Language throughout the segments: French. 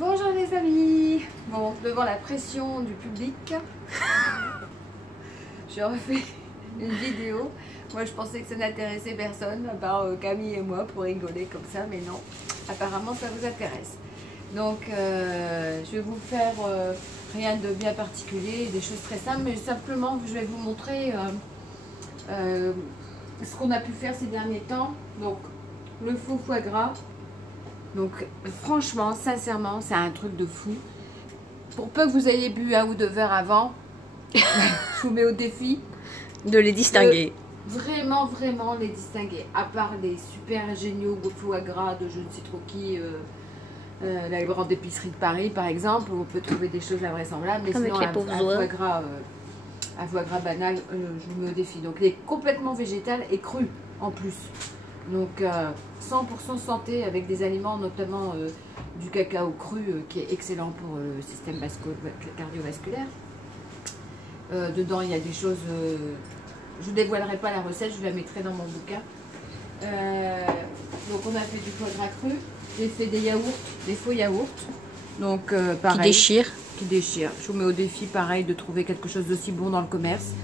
Bonjour les amis. Bon, devant la pression du public, je refais une vidéo. Moi je pensais que ça n'intéressait personne, à part Camille et moi pour rigoler comme ça, mais non, apparemment ça vous intéresse. Donc je vais vous faire rien de bien particulier, des choses très simples, mais simplement je vais vous montrer ce qu'on a pu faire ces derniers temps. Donc le faux foie gras. Donc franchement, sincèrement, c'est un truc de fou. Pour peu que vous ayez bu un ou deux verres avant, je vous mets au défi de les distinguer. Vraiment les distinguer. À part les super géniaux foie gras de je ne sais trop qui, la grande épicerie de Paris par exemple, où on peut trouver des choses invraisemblables. Mais avec sinon, les pauvres un foie gras banal, je vous mets au défi. Donc il est complètement végétal et cru en plus. Donc 100% santé avec des aliments, notamment du cacao cru qui est excellent pour le système cardiovasculaire. Dedans il y a des choses, je ne dévoilerai pas la recette, je vous la mettrai dans mon bouquin. Donc on a fait du foie gras cru, j'ai fait des yaourts, des faux yaourts. Donc pareil, qui déchirent. Qui déchirent. Je vous mets au défi pareil de trouver quelque chose d'aussi bon dans le commerce.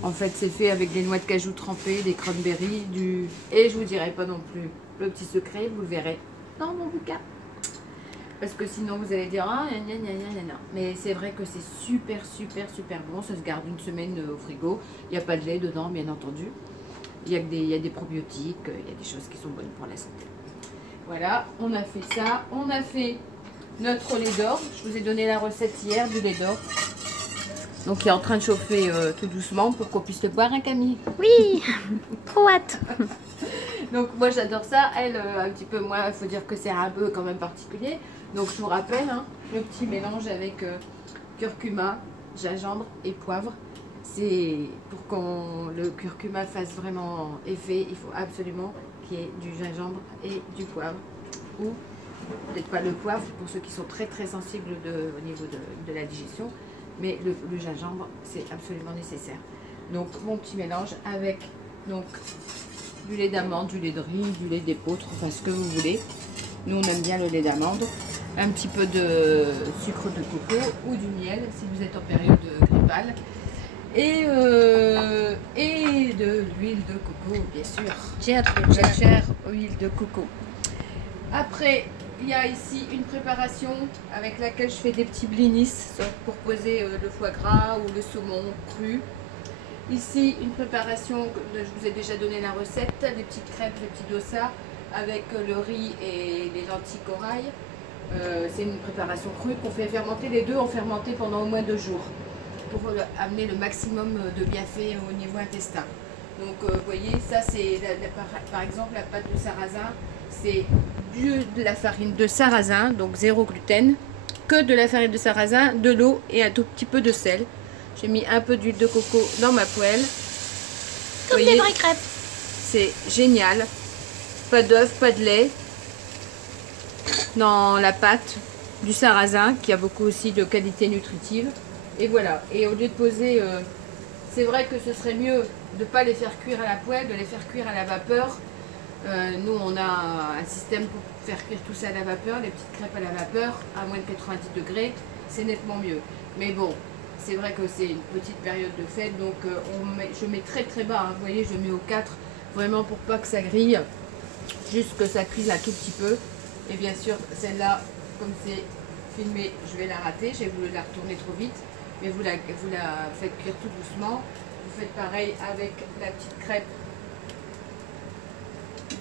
En fait, c'est fait avec des noix de cajou trempées, des cranberries, et je vous dirai pas non plus le petit secret, vous le verrez dans mon bouquin. Parce que sinon, vous allez dire ah, gna, gna, gna, gna, gna. Mais c'est vrai que c'est super bon. Ça se garde une semaine au frigo. Il n'y a pas de lait dedans, bien entendu. Il y a des probiotiques, il y a des choses qui sont bonnes pour la santé. Voilà, on a fait ça. On a fait notre lait d'or. Je vous ai donné la recette hier du lait d'or. Donc il est en train de chauffer tout doucement pour qu'on puisse le boire, hein Camille? Oui, trop hâte. Donc moi j'adore ça, elle un petit peu moins, il faut dire que c'est un peu quand même particulier. Donc je vous rappelle, hein, le petit mélange avec curcuma, gingembre et poivre. C'est pour qu'on le curcuma fasse vraiment effet, il faut absolument qu'il y ait du gingembre et du poivre. Ou peut-être pas le poivre pour ceux qui sont très sensibles au niveau de la digestion. Mais le gingembre, c'est absolument nécessaire. Donc, mon petit mélange avec donc, du lait d'amande, du lait de riz, du lait d'épeautre, enfin ce que vous voulez. Nous, on aime bien le lait d'amande. Un petit peu de sucre de coco ou du miel, si vous êtes en période grippale. Et de l'huile de coco, bien sûr. La chère huile de coco. Après, il y a ici une préparation avec laquelle je fais des petits blinis pour poser le foie gras ou le saumon cru. Ici, une préparation, je vous ai déjà donné la recette, des petites crêpes, des petits dossas avec le riz et les lentilles corail. C'est une préparation crue qu'on fait fermenter. Les deux ont fermenté pendant au moins 2 jours pour amener le maximum de bienfaits au niveau intestin. Donc, vous voyez, ça c'est par exemple la pâte de sarrasin. C'est de la farine de sarrasin, donc 0 gluten, que de la farine de sarrasin, de l'eau et un tout petit peu de sel. J'ai mis un peu d'huile de coco dans ma poêle. Comme des vraies crêpes. C'est génial. Pas d'œuf, pas de lait. Dans la pâte du sarrasin, qui a beaucoup aussi de qualité nutritive. Et voilà. Et au lieu de poser, c'est vrai que ce serait mieux de ne pas les faire cuire à la poêle, de les faire cuire à la vapeur. Nous on a un système pour faire cuire tout ça à la vapeur, les petites crêpes à la vapeur à moins de 90 degrés, c'est nettement mieux. Mais bon, c'est vrai que c'est une petite période de fête, donc je mets très bas, hein. Vous voyez, je mets au 4, vraiment pour pas que ça grille, juste que ça cuise un tout petit peu. Et bien sûr, celle-là, comme c'est filmé, je vais la rater, j'ai voulu la retourner trop vite, mais vous la faites cuire tout doucement. Vous faites pareil avec la petite crêpe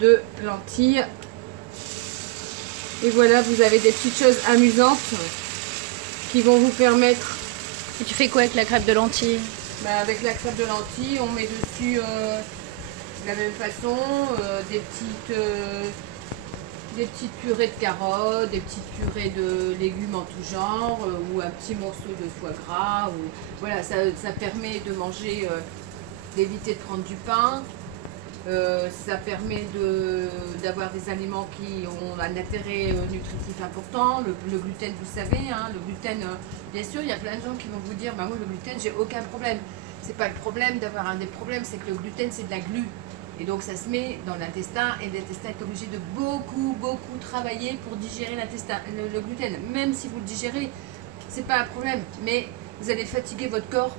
de lentilles. Et voilà, vous avez des petites choses amusantes qui vont vous permettre. Et tu fais quoi avec la crêpe de lentilles? Avec la crêpe de lentilles, on met dessus de la même façon des petites purées de carottes, des petites purées de légumes en tout genre, ou un petit morceau de foie gras. Ou, voilà, ça permet de manger, d'éviter de prendre du pain. Ça permet d'avoir des aliments qui ont un intérêt nutritif important. Le gluten, vous savez, hein, le gluten, bien sûr, il y a plein de gens qui vont vous dire, bah, moi le gluten, j'ai aucun problème. C'est pas le problème d'avoir un des problèmes, c'est que le gluten, c'est de la glu. Et donc ça se met dans l'intestin et l'intestin est obligé de beaucoup travailler pour digérer le gluten. Même si vous le digérez, c'est pas un problème, mais vous allez fatiguer votre corps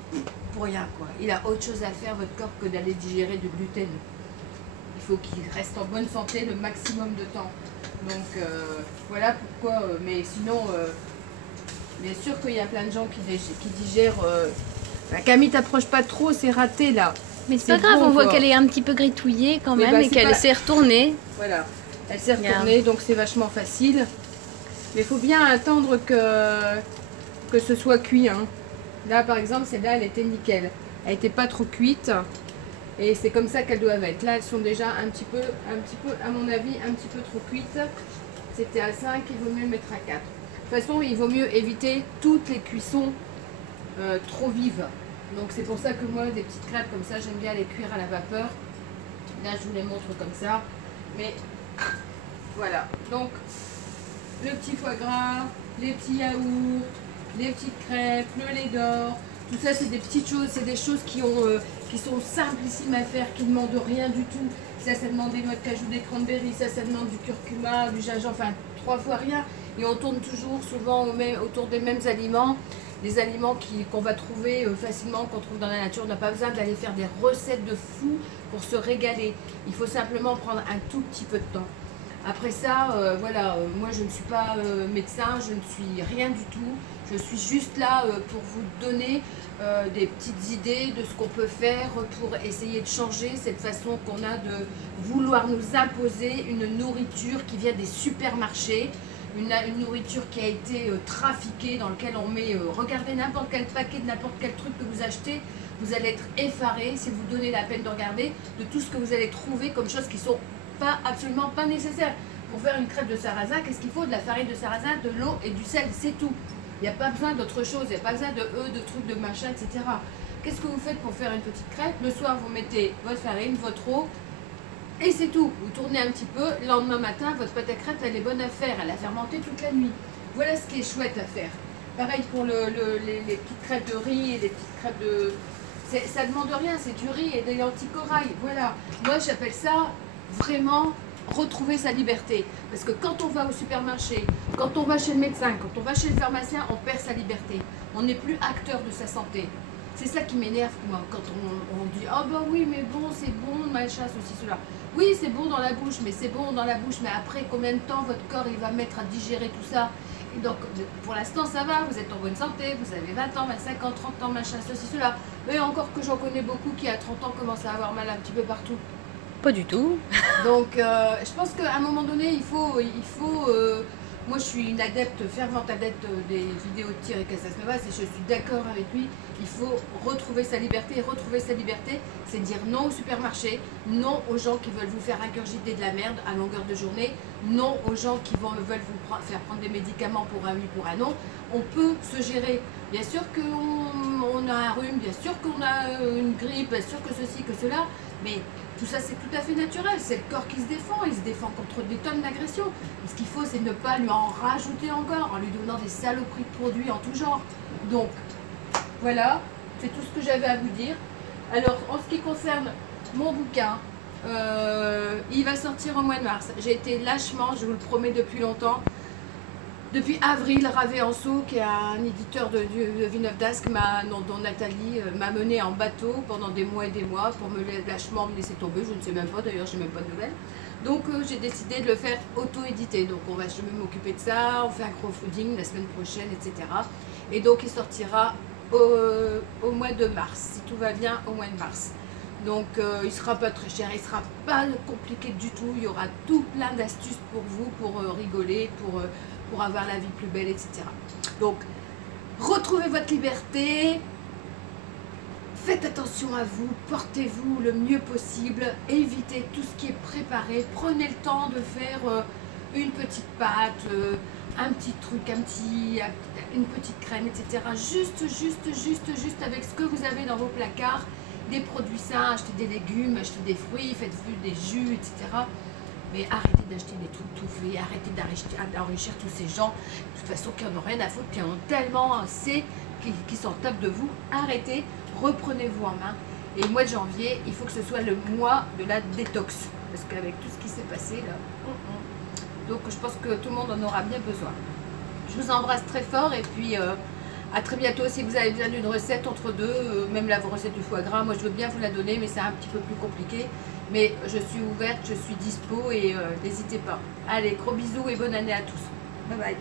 pour rien, quoi. Il a autre chose à faire, votre corps, que d'aller digérer du gluten. Il faut qu'il reste en bonne santé le maximum de temps. Donc voilà pourquoi, mais sinon, bien sûr qu'il y a plein de gens qui digèrent. Camille, t'approche pas trop, c'est raté là. Mais c'est pas grave, bon, on voit quoi. qu'elle est un petit peu gritouillée quand même, bah, et qu'elle s'est retournée. Voilà, elle s'est retournée, donc c'est vachement facile. Mais il faut bien attendre que ce soit cuit. Hein. Là, par exemple, celle-là, elle était nickel. Elle n'était pas trop cuite. Et c'est comme ça qu'elles doivent être. Là, elles sont déjà un petit peu, à mon avis, un petit peu trop cuites. C'était à 5, il vaut mieux le mettre à 4. De toute façon, il vaut mieux éviter toutes les cuissons trop vives. Donc c'est pour ça que moi, des petites crêpes comme ça, j'aime bien les cuire à la vapeur. Là, je vous les montre comme ça. Mais voilà. Donc, le petit foie gras, les petits yaourts, les petites crêpes, le lait d'or. Tout ça, c'est des petites choses. C'est des choses qui sont simplissimes à faire, qui ne demandent rien du tout. Ça demande des noix de cajou, des cranberries. Ça demande du curcuma, du gingembre. Enfin, 3 fois rien. Et on tourne toujours souvent autour des mêmes aliments. Des aliments qu'on va trouver facilement, qu'on trouve dans la nature. On n'a pas besoin d'aller faire des recettes de fou pour se régaler. Il faut simplement prendre un tout petit peu de temps. Après ça, voilà, moi je ne suis pas médecin, je ne suis rien du tout. Je suis juste là pour vous donner des petites idées de ce qu'on peut faire pour essayer de changer cette façon qu'on a de vouloir nous imposer une nourriture qui vient des supermarchés. Une nourriture qui a été trafiquée, dans lequel on met, regardez n'importe quel paquet de n'importe quel truc que vous achetez, vous allez être effaré si vous donnez la peine de regarder de tout ce que vous allez trouver comme choses qui sont absolument pas nécessaires. Pour faire une crêpe de sarrasin, qu'est-ce qu'il faut? De la farine de sarrasin, de l'eau et du sel, c'est tout. Il n'y a pas besoin d'autre chose, il n'y a pas besoin de trucs, de machin, etc. Qu'est-ce que vous faites pour faire une petite crêpe? Le soir, vous mettez votre farine, votre eau, et c'est tout. Vous tournez un petit peu, le lendemain matin, votre pâte à crêpes, elle est bonne à faire, elle a fermenté toute la nuit. Voilà ce qui est chouette à faire. Pareil pour les petites crêpes de riz et les petites crêpes de... Ça ne demande rien, c'est du riz et des lentilles corail. Voilà. Moi, j'appelle ça vraiment retrouver sa liberté. Parce que quand on va au supermarché, quand on va chez le médecin, quand on va chez le pharmacien, on perd sa liberté. On n'est plus acteur de sa santé. C'est ça qui m'énerve, moi, quand on dit « Oh bah oui, mais bon, c'est bon, machin, ceci, cela ». Oui, c'est bon dans la bouche, mais c'est bon dans la bouche. Mais après, combien de temps votre corps il va mettre à digérer tout ça? Et donc, pour l'instant, ça va, vous êtes en bonne santé, vous avez 20 ans, 25 ans, 30 ans, machin, ceci, cela. Mais encore que j'en connais beaucoup qui, à 30 ans, commencent à avoir mal un petit peu partout. Pas du tout. Donc, je pense qu'à un moment donné, il faut moi, je suis une adepte, fervente adepte des vidéos de Thierry Casasnovas et je suis d'accord avec lui. Il faut retrouver sa liberté. Et retrouver sa liberté, c'est dire non au supermarché, non aux gens qui veulent vous faire ingurgiter de la merde à longueur de journée, non aux gens qui veulent vous faire prendre des médicaments pour un oui, pour un non. On peut se gérer. Bien sûr qu'on a un rhume, bien sûr qu'on a une grippe, bien sûr que ceci, que cela, mais tout ça, c'est tout à fait naturel. C'est le corps qui se défend. Il se défend contre des tonnes d'agressions. Ce qu'il faut, c'est ne pas lui en rajouter encore en lui donnant des saloperies de produits en tout genre. Donc, voilà, c'est tout ce que j'avais à vous dire. Alors, en ce qui concerne mon bouquin, il va sortir au mois de mars. J'ai été lâchement, je vous le promets depuis longtemps. Depuis avril, Ravé Anso, qui est un éditeur de Villeneuve d'Ascq, dont Nathalie m'a mené en bateau pendant des mois et des mois pour me lâchement me laisser tomber. Je ne sais même pas, d'ailleurs, je n'ai même pas de nouvelles. Donc, j'ai décidé de le faire auto-édité. Donc, je vais m'occuper de ça. On fait un crowdfunding la semaine prochaine, etc. Et donc, il sortira au mois de mars, si tout va bien, au mois de mars. Donc, il ne sera pas très cher, il ne sera pas compliqué du tout. Il y aura tout plein d'astuces pour vous, pour rigoler, pour avoir la vie plus belle, etc. Donc, retrouvez votre liberté, faites attention à vous, portez-vous le mieux possible, évitez tout ce qui est préparé, prenez le temps de faire une petite pâte, un petit truc, une petite crème, etc. Juste avec ce que vous avez dans vos placards, des produits sains, achetez des légumes, achetez des fruits, faites-vous des jus, etc. Mais arrêtez d'acheter des trucs tout faits, arrêtez d'enrichir tous ces gens, de toute façon, qui en ont rien à foutre, qui en ont tellement assez, qui s'en tapent de vous. Arrêtez, reprenez-vous en main Et le mois de janvier, il faut que ce soit le mois de la détox. Parce qu'avec tout ce qui s'est passé là, donc je pense que tout le monde en aura bien besoin. Je vous embrasse très fort et puis à très bientôt. Si vous avez besoin d'une recette entre deux, même la recette du foie gras, moi je veux bien vous la donner, mais c'est un petit peu plus compliqué. Mais je suis ouverte, je suis dispo et n'hésitez pas. Allez, gros bisous et bonne année à tous. Bye bye.